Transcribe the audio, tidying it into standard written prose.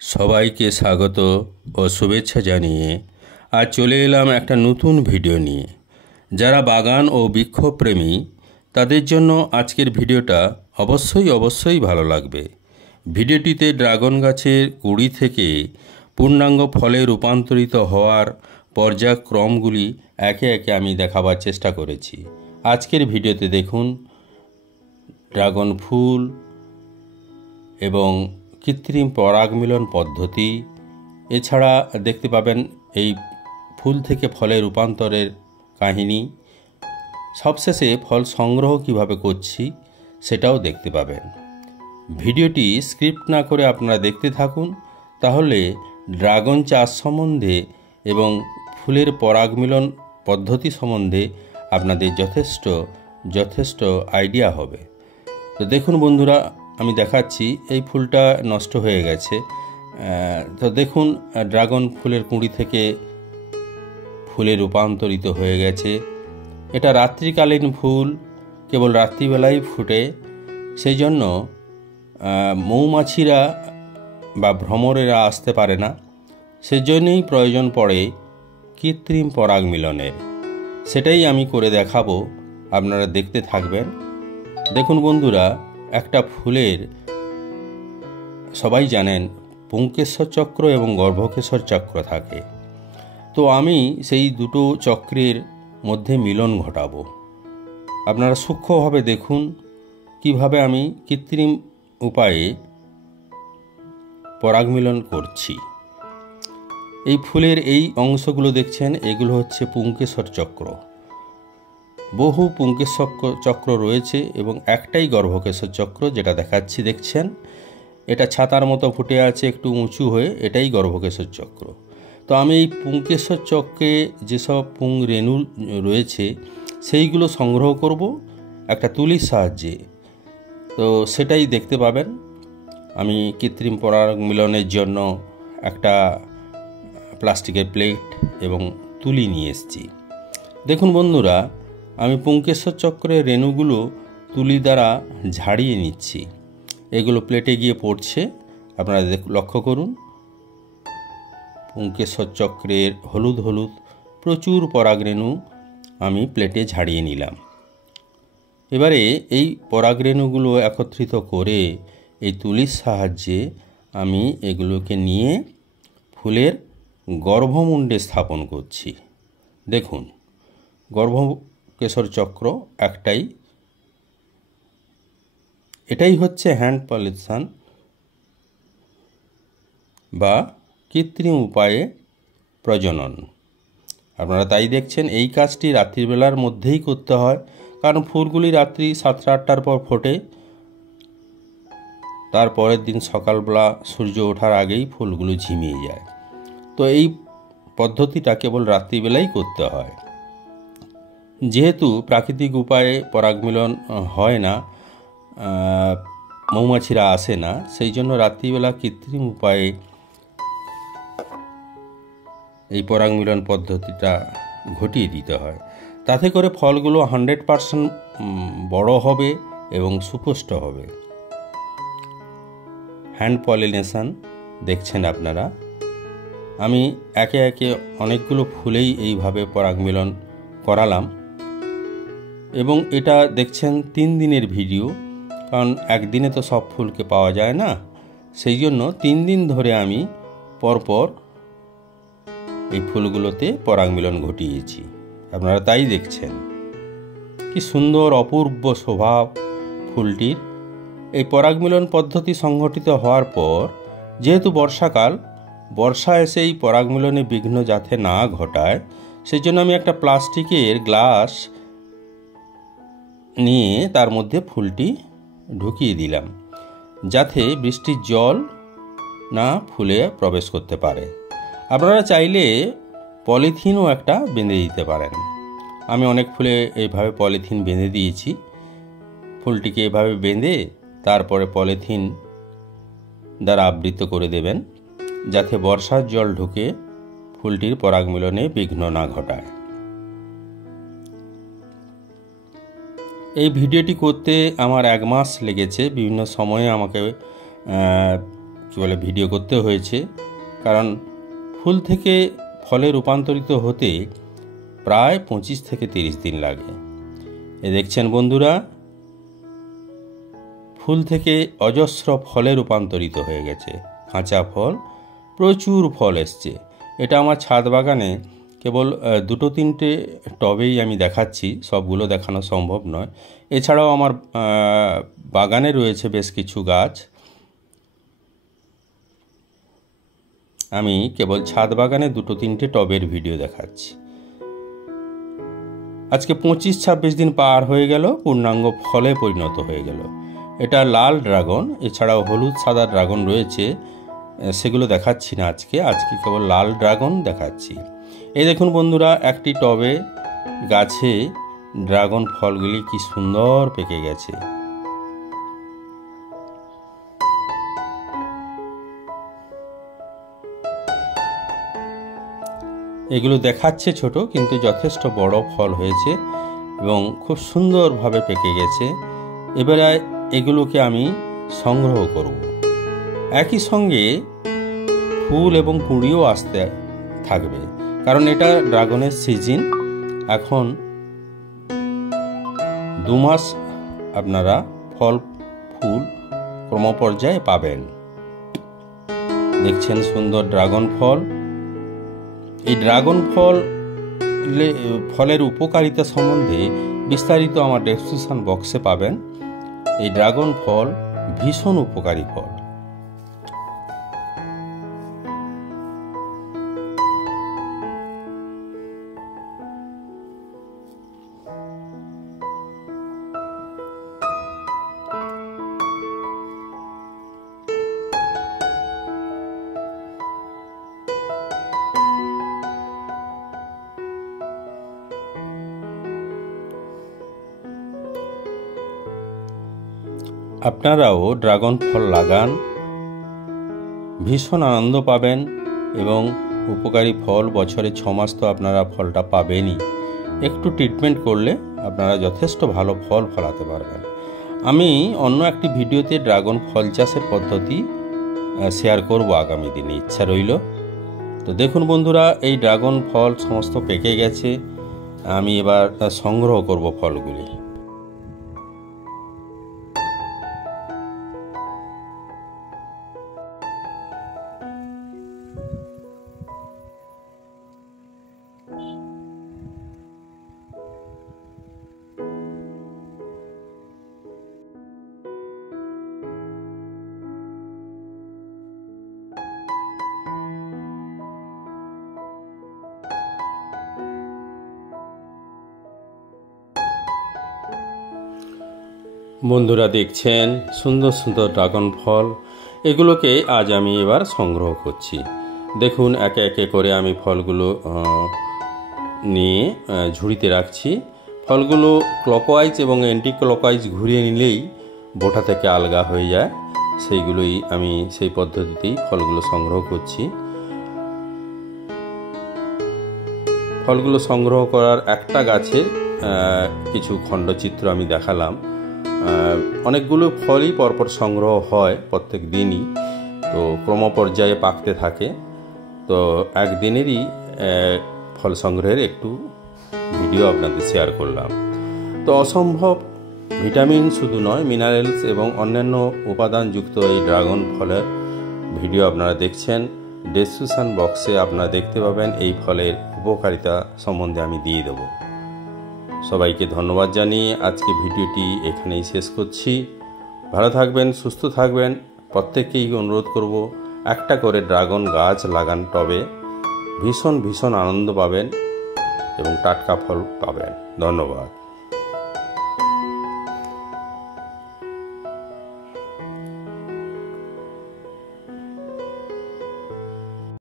সবাইকে স্বাগত ও শুভেচ্ছা জানিয়ে আজ চলে এলাম একটা নতুন ভিডিও নিয়ে। যারা বাগান ও বৃক্ষপ্রেমী তাদের জন্য আজকের ভিডিওটা অবশ্যই ভালো লাগবে। ভিডিওটিতে ড্রাগন গাছের কুড়ি থেকে পূর্ণাঙ্গ ফলে রূপান্তরিত হওয়ার পর্যায়ক্রমগুলি একে একে আমি দেখাবার চেষ্টা করেছি। আজকের ভিডিওতে দেখুন ড্রাগন ফুল এবং কৃত্রিম পরাগ মিলন পদ্ধতি, এছাড়া দেখতে পাবেন এই ফুল থেকে ফলে রূপান্তরের কাহিনী, সবশেষে ফল সংগ্রহ কিভাবে করছি সেটাও দেখতে পাবেন। ভিডিওটি স্ক্রিপ্ট না করে আপনারা দেখতে থাকুন, তাহলে ড্রাগন চাষ সম্বন্ধে এবং ফুলের পরাগ মিলন পদ্ধতি সম্বন্ধে আপনাদের যথেষ্ট আইডিয়া হবে। তো দেখুন বন্ধুরা, আমি দেখাচ্ছি এই ফুলটা নষ্ট হয়ে গেছে। তো দেখুন ড্রাগন ফুলের কুঁড়ি থেকে ফুলে রূপান্তরিত হয়ে গেছে। এটা রাত্রিকালীন ফুল, কেবল রাত্রিবেলায় ফুটে, সেই জন্য মৌমাছিরা বা ভ্রমরেরা আসতে পারে না। সেজন্যই প্রয়োজন পড়ে কৃত্রিম পরাগ মিলনের। সেটাই আমি করে দেখাবো, আপনারা দেখতে থাকবেন। দেখুন বন্ধুরা, একটা ফুলের সবাই জানেন পুংকেশ্বর চক্র এবং গর্ভকেশ্বর চক্র থাকে। তো আমি সেই দুটো চক্রের মধ্যে মিলন ঘটাবো। আপনারা সূক্ষ্মভাবে দেখুন কিভাবে আমি কৃত্রিম উপায়ে পরাগ মিলন করছি। এই ফুলের এই অংশগুলো দেখছেন, এগুলো হচ্ছে পুংকেশ্বর চক্র। বহু পুংকেশ্বর চক্র রয়েছে এবং একটাই গর্ভকেশ্বর চক্র, যেটা দেখাচ্ছি দেখছেন। এটা ছাতার মতো ফুটে আছে একটু উঁচু হয়ে, এটাই গর্ভকেশ্বর চক্র। তো আমি এই পুংকেশ্বর চক্রে যেসব পুং রেণু রয়েছে সেইগুলো সংগ্রহ করব একটা তুলির সাহায্যে। তো সেটাই দেখতে পাবেন। আমি কৃত্রিম পরাগ মিলনের জন্য একটা প্লাস্টিকের প্লেট এবং তুলি নিয়ে এসেছি। দেখুন বন্ধুরা, আমি পুংকেশ্বর চক্রের রেণুগুলো তুলি দ্বারা ঝাড়িয়ে নিচ্ছি। এগুলো প্লেটে গিয়ে পড়ছে, আপনারা লক্ষ্য করুন। পুংকেশ্বর চক্রের হলুদ প্রচুর পরাগ রেণু আমি প্লেটে ঝাড়িয়ে নিলাম। এবারে এই পরাগ রেণুগুলো একত্রিত করে এই তুলির সাহায্যে আমি এগুলোকে নিয়ে ফুলের গর্ভমুণ্ডে স্থাপন করছি। দেখুন, গর্ভকেশ্বর চক্র একটাই, এটাই হচ্ছে হ্যান্ড পলিনেশন বা কৃত্রিম উপায়ে প্রজনন। আপনারা তাই দেখছেন। এই কাজটি রাত্রিবেলার মধ্যেই করতে হয়, কারণ ফুলগুলি রাত্রি 7টা-8টার পর ফোটে। তারপরের দিন সকালবেলা সূর্য ওঠার আগেই ফুলগুলো ঝিমিয়ে যায়। তো এই পদ্ধতিটা কেবল রাত্রিবেলাই করতে হয়। যেহেতু প্রাকৃতিক উপায়ে পরাগ মিলন হয় না, মৌমাছিরা আসে না, সেই জন্য রাত্রিবেলা কৃত্রিম উপায়ে এই পরাগ মিলন পদ্ধতিটা ঘটিয়ে দিতে হয়। তাতে করে ফলগুলো 100% বড় হবে এবং সুপুষ্ট হবে। হ্যান্ড পলিনেশন দেখছেন আপনারা। আমি একে একে অনেকগুলো ফুলেই এইভাবে পরাগ মিলন করালাম এবং এটা দেখছেন 3 দিনের ভিডিও, কারণ একদিনে তো সব ফুলকে পাওয়া যায় না। সেই জন্য 3 দিন ধরে আমি পরপর এই ফুলগুলোতে পরাগ মিলন ঘটিয়েছি। আপনারা তাই দেখছেন কি সুন্দর অপূর্ব স্বভাব ফুলটির। এই পরাগ মিলন পদ্ধতি সংঘটিত হওয়ার পর, যেহেতু বর্ষাকাল, বর্ষা এসে এই পরাগ মিলনে বিঘ্ন যাতে না ঘটায়, সেই জন্য আমি একটা প্লাস্টিকের গ্লাস নিয়ে তার মধ্যে ফুলটি ঢুকিয়ে দিলাম, যাতে বৃষ্টির জল না ফুলে প্রবেশ করতে পারে। আপনারা চাইলে পলিথিনও একটা বেঁধে দিতে পারেন। আমি অনেক ফুলে এইভাবে পলিথিন বেঁধে দিয়েছি। ফুলটিকে এভাবে বেঁধে তারপরে পলিথিন দ্বারা আবৃত করে দেবেন, যাতে বর্ষার জল ঢুকে ফুলটির পরাগ মিলনে বিঘ্ন না ঘটায়। এই ভিডিওটি করতে আমার 1 মাস লেগেছে। বিভিন্ন সময়ে আমাকে কী বলে ভিডিও করতে হয়েছে, কারণ ফুল থেকে ফলে রূপান্তরিত হতে প্রায় 25 থেকে 30 দিন লাগে। দেখছেন বন্ধুরা, ফুল থেকে অজস্র ফলে রূপান্তরিত হয়ে গেছে, কাঁচা ফল, প্রচুর ফল এসছে। এটা আমার ছাদ বাগানে কেবল 2-3টে টবেই আমি দেখাচ্ছি, সবগুলো দেখানো সম্ভব নয়। এছাড়াও আমার বাগানে রয়েছে বেশ কিছু গাছ। আমি কেবল ছাদ বাগানে 2-3টে টবের ভিডিও দেখাচ্ছি। আজকে 25-26 দিন পার হয়ে গেল, পূর্ণাঙ্গ ফলে পরিণত হয়ে গেল। এটা লাল ড্রাগন, এছাড়াও হলুদ সাদা ড্রাগন রয়েছে, সেগুলো দেখাচ্ছি না আজকে কেবল লাল ড্রাগন দেখাচ্ছি। এই দেখুন বন্ধুরা, একটি টবে গাছে ড্রাগন ফলগুলি কি সুন্দর পেকে গেছে। এগুলো দেখাচ্ছে ছোট, কিন্তু যথেষ্ট বড় ফল হয়েছে এবং খুব সুন্দরভাবে পেকে গেছে। এবারে এগুলোকে আমি সংগ্রহ করব। একই সঙ্গে ফুল এবং কুঁড়িও আসতে থাকবে, কারণ এটা ড্রাগনের সিজন। এখন 2 মাস আপনারা ফল ফুল ক্রমপর্যায়ে পাবেন। দেখছেন সুন্দর ড্রাগন ফল। এই ড্রাগন ফলের উপকারিতা সম্বন্ধে বিস্তারিত আমার ডেসক্রিপশন বক্সে পাবেন। এই ড্রাগন ফল ভীষণ উপকারী ফল। আপনারাও ড্রাগন ফল লাগান, ভীষণ আনন্দ পাবেন এবং উপকারী ফল বছরে 6 মাস তো আপনারা ফলটা পাবেনই। একটু ট্রিটমেন্ট করলে আপনারা যথেষ্ট ভালো ফল ফলাতে পারবেন। আমি অন্য একটি ভিডিওতে ড্রাগন ফল চাষের পদ্ধতি শেয়ার করব আগামী দিনে, ইচ্ছা রইল। তো দেখুন বন্ধুরা, এই ড্রাগন ফল সমস্ত পেকে গেছে। আমি এবার সংগ্রহ করব ফলগুলি। বন্ধুরা দেখছেন সুন্দর সুন্দর ড্রাগন ফল, এগুলোকে আজ আমি এবার সংগ্রহ করছি। দেখুন একে একে করে আমি ফলগুলো নিয়ে ঝুড়িতে রাখছি। ফলগুলো ক্লকওয়াইজ এবং অ্যান্টি ক্লকওয়াইজ ঘুরিয়ে নিলেই বোটা থেকে আলগা হয়ে যায়। সেইগুলোই আমি সেই পদ্ধতিতেই ফলগুলো সংগ্রহ করছি। ফলগুলো সংগ্রহ করার একটা গাছের কিছু খণ্ডচিত্র আমি দেখালাম। অনেকগুলো ফলই পরপর সংগ্রহ হয় প্রত্যেক দিনই, তো ক্রমপর্যায়ে পাকতে থাকে। তো একদিনেরই ফল সংগ্রহের একটু ভিডিও আপনাদের শেয়ার করলাম। তো অসম্ভব ভিটামিন শুধু নয়, মিনারেলস এবং অন্যান্য উপাদানযুক্ত এই ড্রাগন ফলের ভিডিও আপনারা দেখছেন। ডেসক্রিপশন বক্সে আপনারা দেখতে পাবেন এই ফলের উপকারিতা সম্বন্ধে আমি দিয়ে দেব। সবাইকে ধন্যবাদ জানিয়ে আজকে ভিডিওটি এখানেই শেষ করছি। ভালো থাকবেন, সুস্থ থাকবেন। প্রত্যেককেই অনুরোধ করব, একটা করে ড্রাগন গাছ লাগান টবে, ভীষণ আনন্দ পাবেন এবং টাটকা ফল পাবেন। ধন্যবাদ।